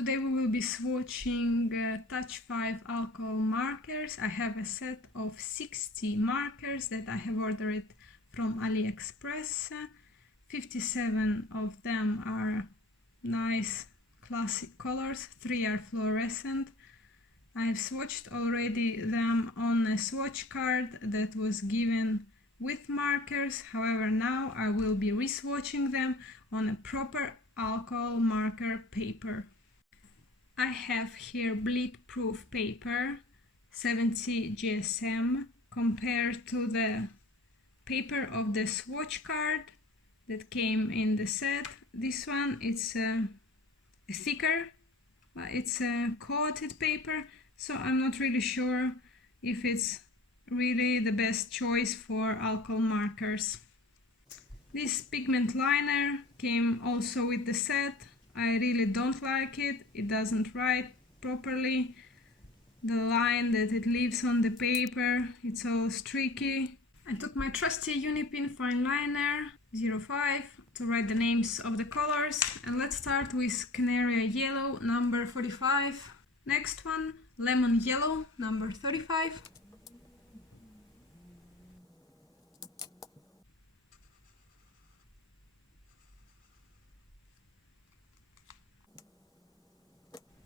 Today we will be swatching Touchfive alcohol markers. I have a set of 60 markers that I have ordered from AliExpress. 57 of them are nice classic colors, 3 are fluorescent. I have swatched already them on a swatch card that was given with markers. However, now I will be re-swatching them on a proper alcohol marker paper. I have here bleed-proof paper, 70 GSM, compared to the paper of the swatch card that came in the set. This one it's thicker, but it's a coated paper, so I'm not really sure if it's really the best choice for alcohol markers. This pigment liner came also with the set. I really don't like it. It doesn't write properly. The line that it leaves on the paper, it's all streaky. I took my trusty Unipin fine liner 05 to write the names of the colors, and let's start with Canary Yellow number 45. Next one, Lemon Yellow number 35.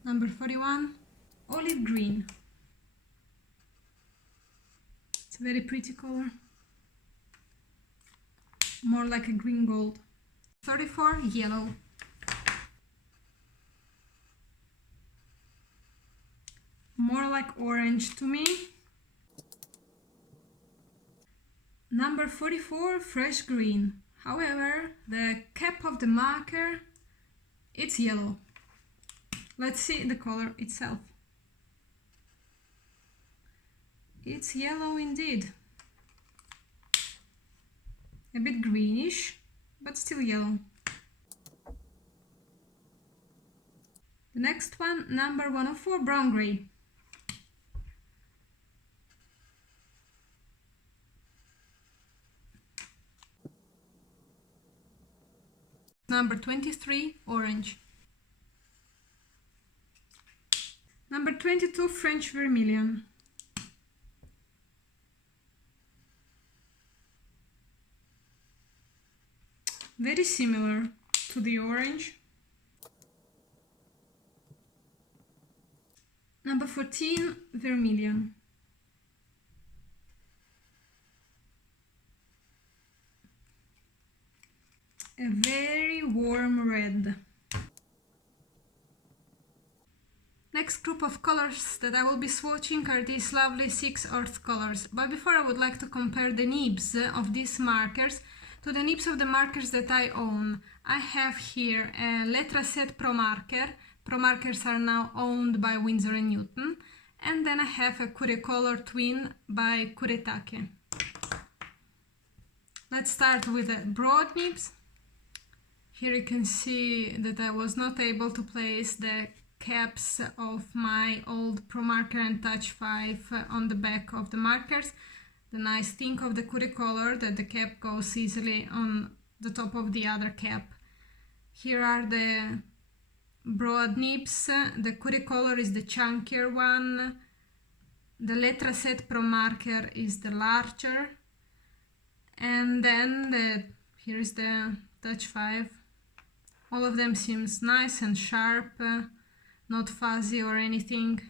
Number 41, Olive Green. It's a very pretty color, more like a green gold. 34, Yellow. More like orange to me. Number 44, Fresh Green. However, the cap of the marker, it's yellow. Let's see the color itself. It's yellow indeed. A bit greenish, but still yellow. The next one, number 104, Brown Gray. Number 23, Orange. Number 22, French Vermilion. Very similar to the orange. Number 14, Vermilion. A very warm red. Next group of colors that I will be swatching are these lovely 6 earth colors. But before, I would like to compare the nibs of these markers to the nibs of the markers that I own. I have here a Letraset Pro Marker. Pro Markers are now owned by Winsor & Newton. And then I have a Curecolor Twin by Kuretake. Let's start with the broad nibs. Here you can see that I was not able to place the caps of my old Pro Marker and Touchfive on the back of the markers. The nice thing of the Curecolor that the cap goes easily on the top of the other cap. Here are the broad nibs. The Curecolor is the chunkier one. The Letraset Pro Marker is the larger. And then here is the Touchfive. All of them seems nice and sharp. Not fuzzy or anything.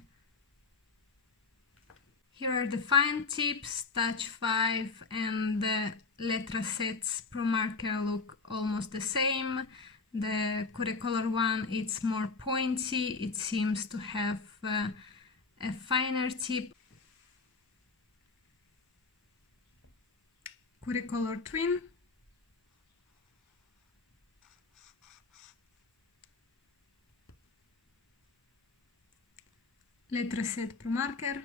Here are the fine tips. Touchfive and the Letraset's Pro Marker look almost the same. The Curecolor one, it's more pointy. It seems to have a finer tip. Curecolor Twin. Letraset Pro Marker.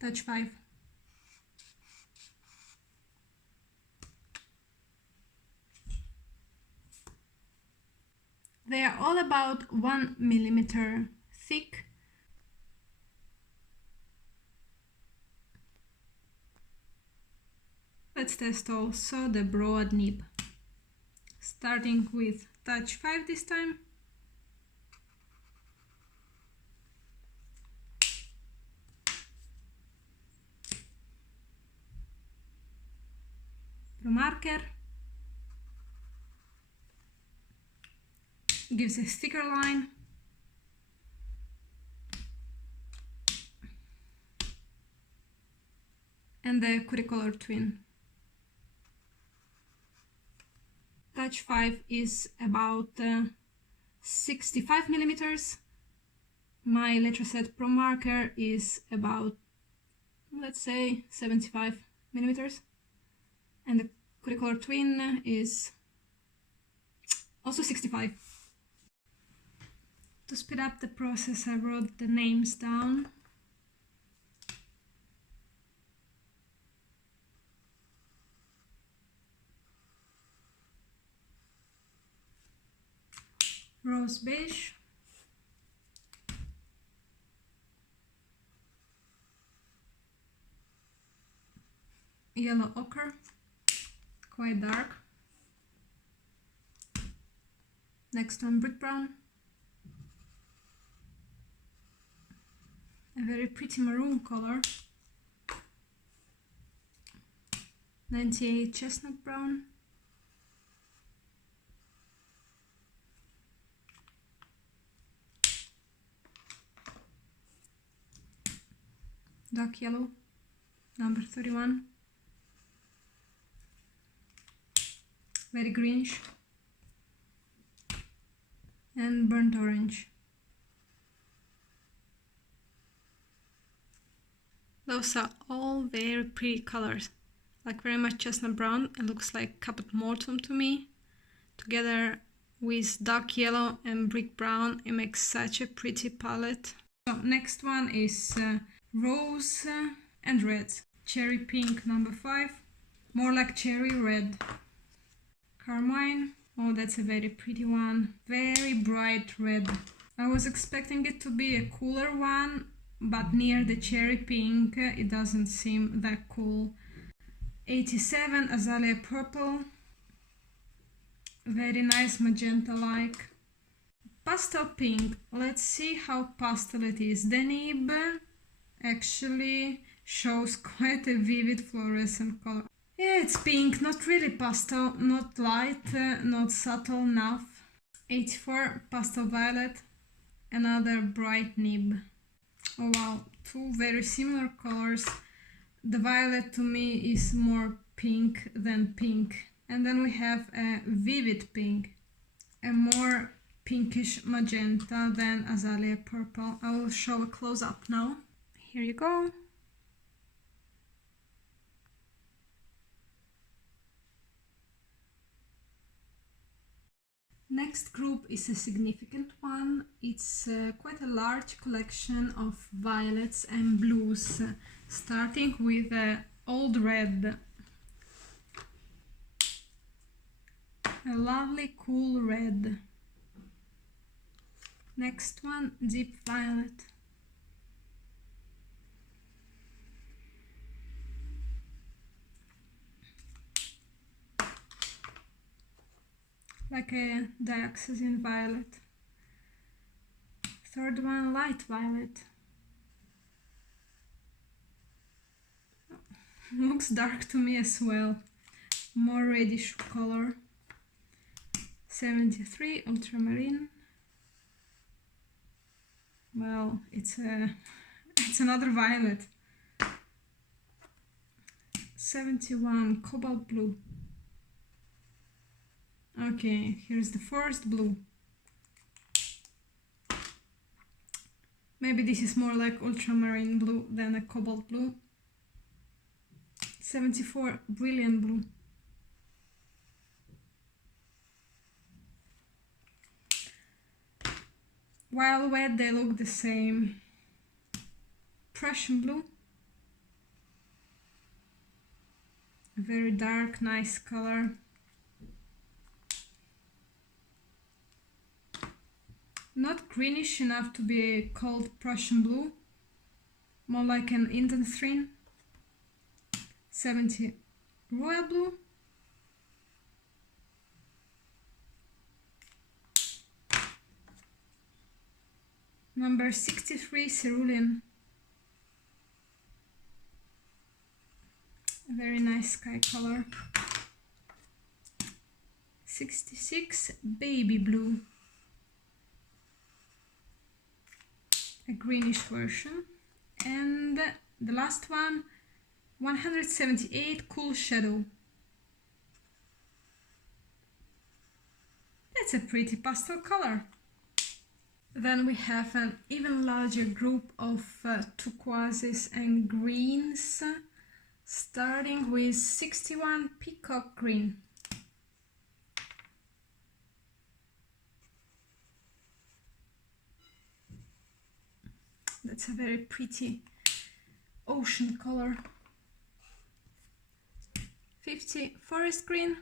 Touchfive. They are all about 1 millimeter thick. let's test also the broad nib. Starting with Touchfive this time. Pro marker. Gives a thicker line. And the Cuticolor Twin. Touchfive is about 65 millimeters. My Letraset Pro marker is about, let's say, 75 millimeters. And the Cuticolor Twin is also 65. To speed up the process, I wrote the names down. Rose beige, yellow ochre, quite dark. Next one, brick brown, a very pretty maroon color, 98 chestnut brown, dark yellow, number 31, very greenish, and burnt orange. Those are all very pretty colors, like very much chestnut brown. It looks like Caput Mortuum to me. Together with dark yellow and brick brown, it makes such a pretty palette. So next one is rose and red. Cherry pink, number 5, more like cherry red. Carmine, oh, that's a very pretty one, very bright red. I was expecting it to be a cooler one, but near the cherry pink it doesn't seem that cool. 87 azalea purple, very nice magenta-like. Pastel pink, let's see how pastel it is. The nib actually shows quite a vivid fluorescent color. Yeah, it's pink, not really pastel, not light, not subtle enough. 84 pastel violet, another bright nib. Oh wow, two very similar colors. The violet to me is more pink than pink. And then we have a vivid pink, a more pinkish magenta than azalea purple. I will show a close-up now. Here you go. Next group is a significant one. It's quite a large collection of violets and blues, starting with old red. A lovely cool red. Next one, deep violet. Like a dioxazine violet. Third one, light violet. Looks dark to me as well. More reddish color. 73, ultramarine. Well, it's another violet. 71, cobalt blue. Okay, here's the forest blue. Maybe this is more like ultramarine blue than a cobalt blue. 74, brilliant blue. While wet, they look the same. Prussian blue. A very dark, nice color. Not greenish enough to be called Prussian blue, more like an indanthrene. 70, royal blue, number 63 cerulean, a very nice sky color, 66 baby blue, a greenish version, and the last one, 178 cool shadow. That's a pretty pastel color. Then we have an even larger group of turquoises and greens, starting with 61 peacock green. That's a very pretty ocean color. 50 forest green.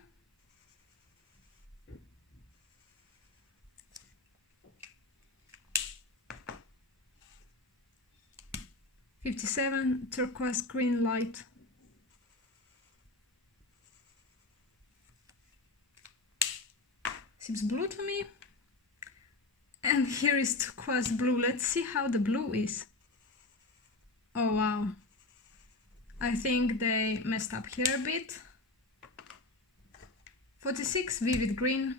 $57 turquoise green light. Seems blue to me. And here is turquoise blue. Let's see how the blue is. Oh wow. I think they messed up here a bit. 46 vivid green.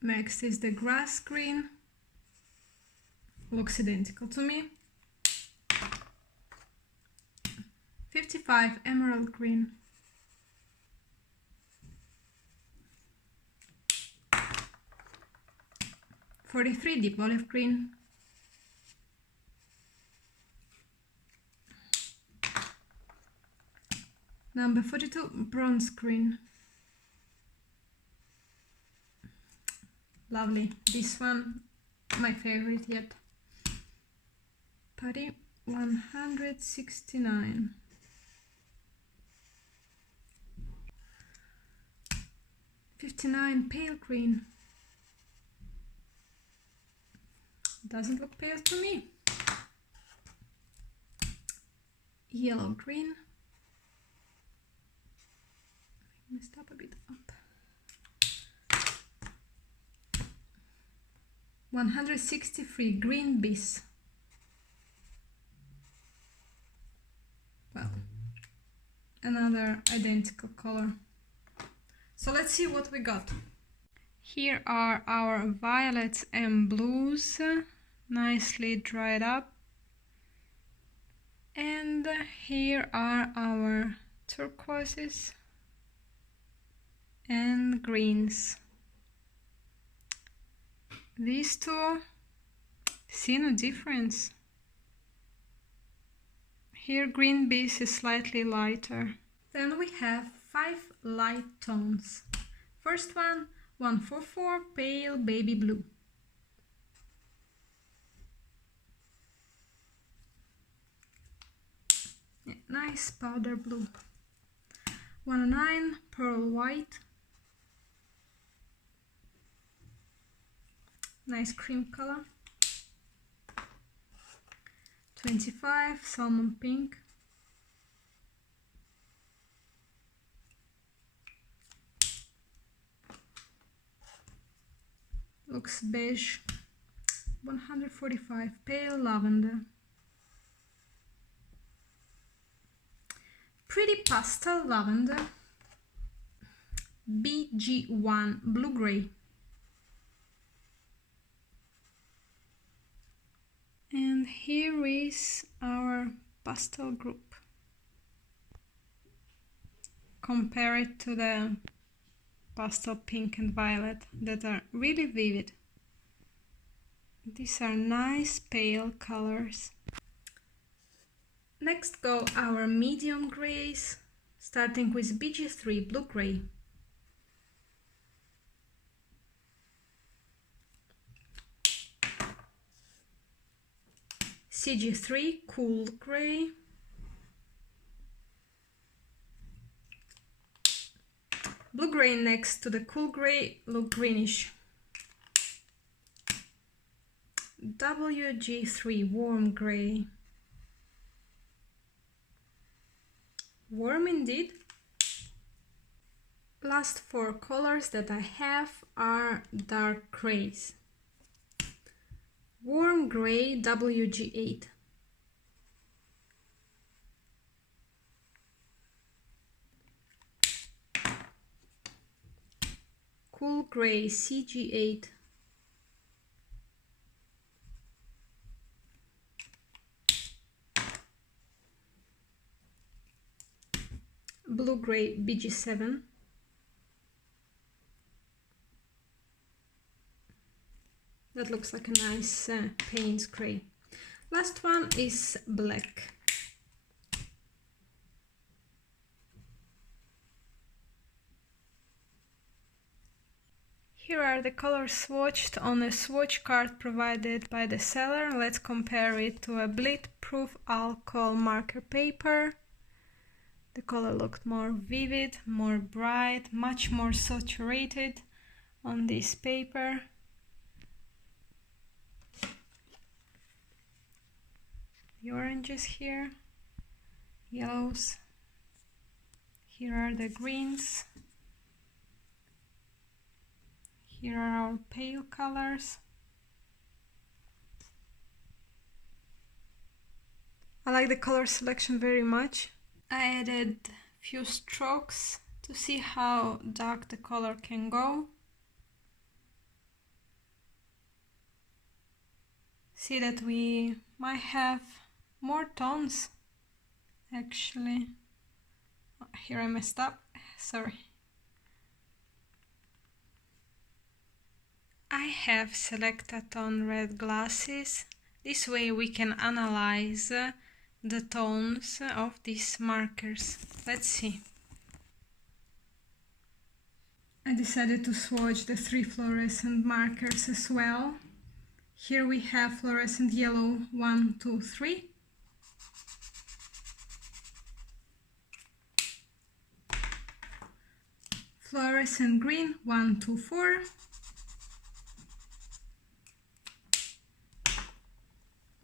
Next is the grass green. Looks identical to me. 55 emerald green. $43 deep olive green. Number 42 bronze green. Lovely. This one, my favorite yet. Putty 169. $59 pale green. Doesn't look pale to me. Yellow green. Messed up a bit up. 163 green bees. Well, another identical color. So let's see what we got. Here are our violets and blues, nicely dried up. And here are our turquoises and greens. These two, see no difference. Here green base is slightly lighter. Then we have 5 light tones. First one, 144 pale baby blue. Yeah, nice powder blue. 109 pearl white. Nice cream color. 25 salmon pink. Looks beige. 145 pale lavender. Pretty pastel lavender. BG1 blue gray. And here is our pastel group. Compare it to the pastel pink and violet that are really vivid. These are nice pale colors. Next go our medium grays, starting with BG3 blue gray. CG3 cool gray. Blue gray next to the cool gray look greenish. WG3 warm gray. Warm indeed. Last 4 colors that I have are dark grays. Warm gray WG8. Cool gray CG8. Blue gray BG7. That looks like a nice Payne's gray. Last one is black. Here are the colors swatched on a swatch card provided by the seller. Let's compare it to a bleed-proof alcohol marker paper. The color looked more vivid, more bright, much more saturated on this paper. The oranges here, yellows, here are the greens, here are our pale colors. I like the color selection very much. I added few strokes to see how dark the color can go. See that we might have more tones actually. Oh, here I messed up, sorry. I have Selectatone red glasses. This way we can analyze the tones of these markers. Let's see. I decided to swatch the 3 fluorescent markers as well. Here we have fluorescent yellow 1, 2, 3. Fluorescent green 1, 2, 4.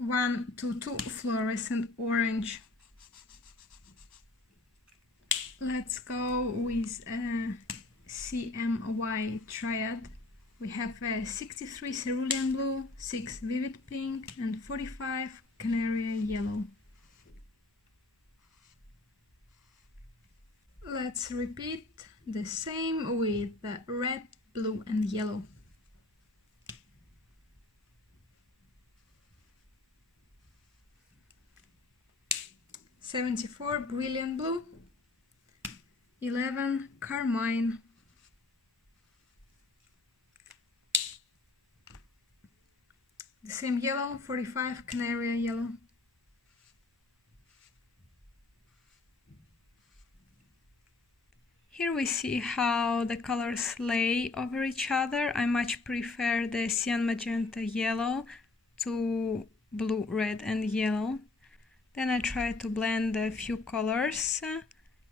One, two, fluorescent orange. Let's go with a CMY triad. We have 63 cerulean blue, 6 vivid pink, and 45 canary yellow. Let's repeat the same with red, blue, and yellow. "74 brilliant blue, 11 carmine, the same yellow, 45 canary yellow, here we see how the colors lay over each other. I much prefer the cyan magenta yellow to blue, red, and yellow. Then I try to blend a few colors.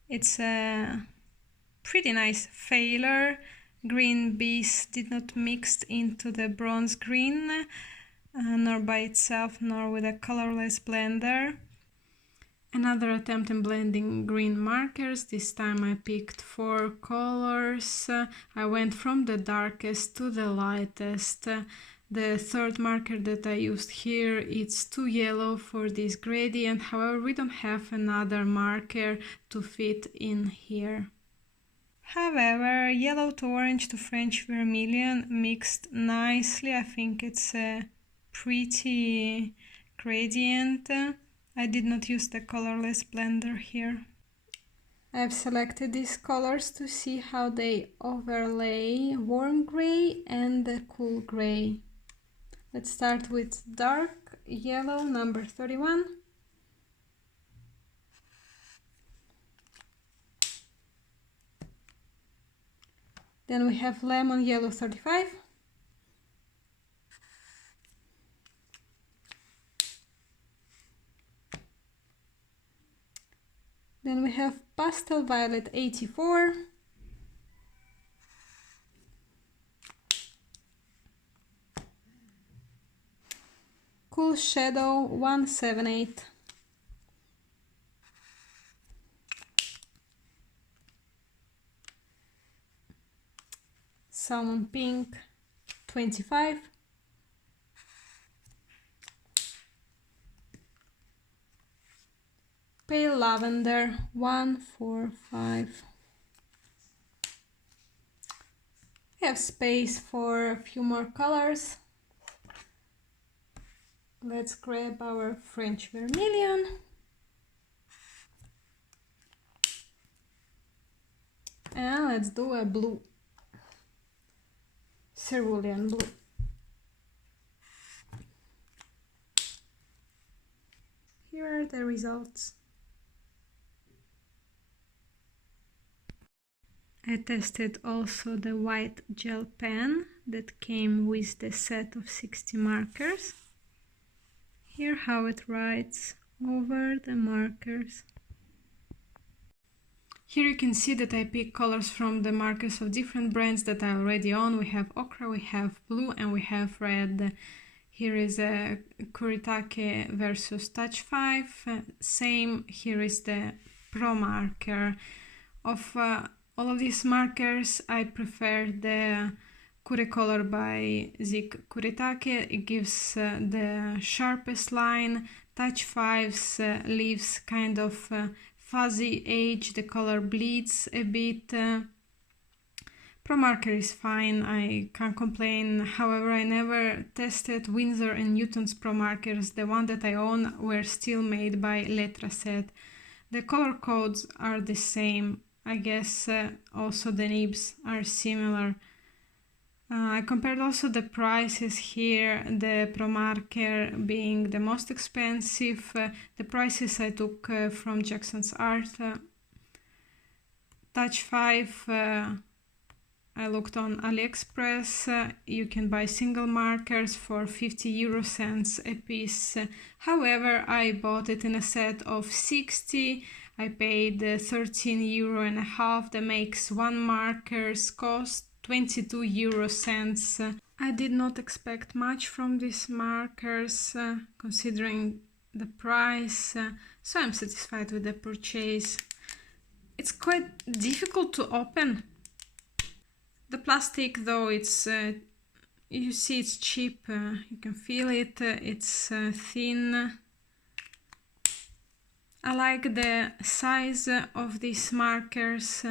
It's a pretty nice failure. Green bees did not mix into the bronze green, nor by itself, nor with a colorless blender. Another attempt in blending green markers. This time I picked 4 colors. I went from the darkest to the lightest. The third marker that I used here, it's too yellow for this gradient. However, we don't have another marker to fit in here. However, yellow to orange to French vermilion mixed nicely. I think it's a pretty gradient. I did not use the colorless blender here. I've selected these colors to see how they overlay warm gray and the cool gray. Let's start with dark yellow, number 31. Then we have lemon yellow 35. Then we have pastel violet 84. Cool Shadow 178. Salmon Pink 25. Pale Lavender 145. We have space for a few more colors. Let's grab our French Vermilion. And let's do a blue. Cerulean blue. Here are the results. I tested also the white gel pen that came with the set of 60 markers. Here how it writes over the markers. Here you can see that I pick colors from the markers of different brands that I already own. We have ochre, we have blue, and we have red. Here is a Kuretake versus Touchfive. Same, here is the Pro marker. Of all of these markers, I prefer the Kurecolor by Zik Kuretake. It gives the sharpest line. Touchfive's leaves kind of fuzzy edge, the color bleeds a bit. Pro marker is fine, I can't complain. However, I never tested Winsor & Newton's Pro markers. The one that I own were still made by Letraset. The color codes are the same. I guess also the nibs are similar. I compared also the prices here, the Pro marker being the most expensive. The prices I took from Jackson's Art. Touchfive, I looked on AliExpress. You can buy single markers for 50 € a piece. However, I bought it in a set of 60. I paid 13 € that makes one marker's cost 22 €. I did not expect much from these markers, considering the price, so I'm satisfied with the purchase. It's quite difficult to open. The plastic, though, it's you see it's cheap, you can feel it, it's thin. I like the size of these markers.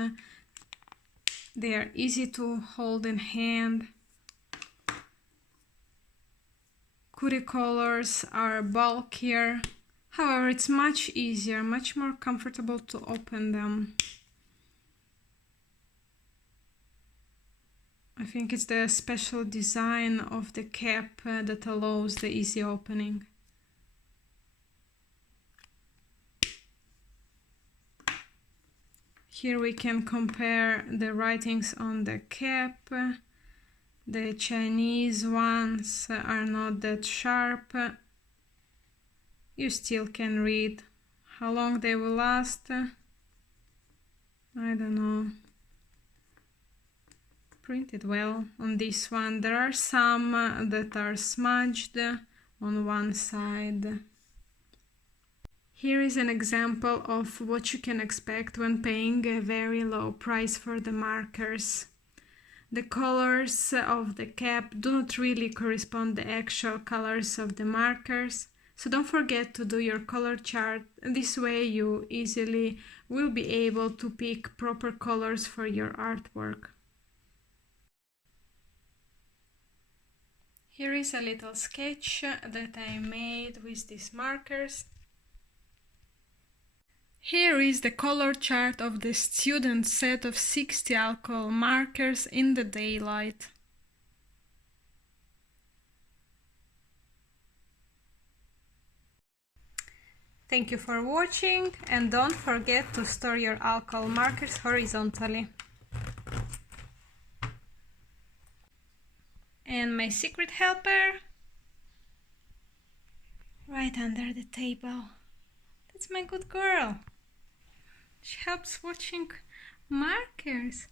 They are easy to hold in hand. Kurecolors are bulkier. However, it's much easier, much more comfortable to open them. I think it's the special design of the cap that allows the easy opening. Here we can compare the writings on the cap. The Chinese ones are not that sharp. You still can read. How long they will last? I don't know. Printed well on this one. There are some that are smudged on one side. Here is an example of what you can expect when paying a very low price for the markers. The colors of the cap do not really correspond to the actual colors of the markers, so don't forget to do your color chart. This way you easily will be able to pick proper colors for your artwork. Here is a little sketch that I made with these markers. Here is the color chart of the student set of 60 alcohol markers in the daylight. Thank you for watching, and don't forget to store your alcohol markers horizontally. And my secret helper, right under the table. That's my good girl. She helps watching markers.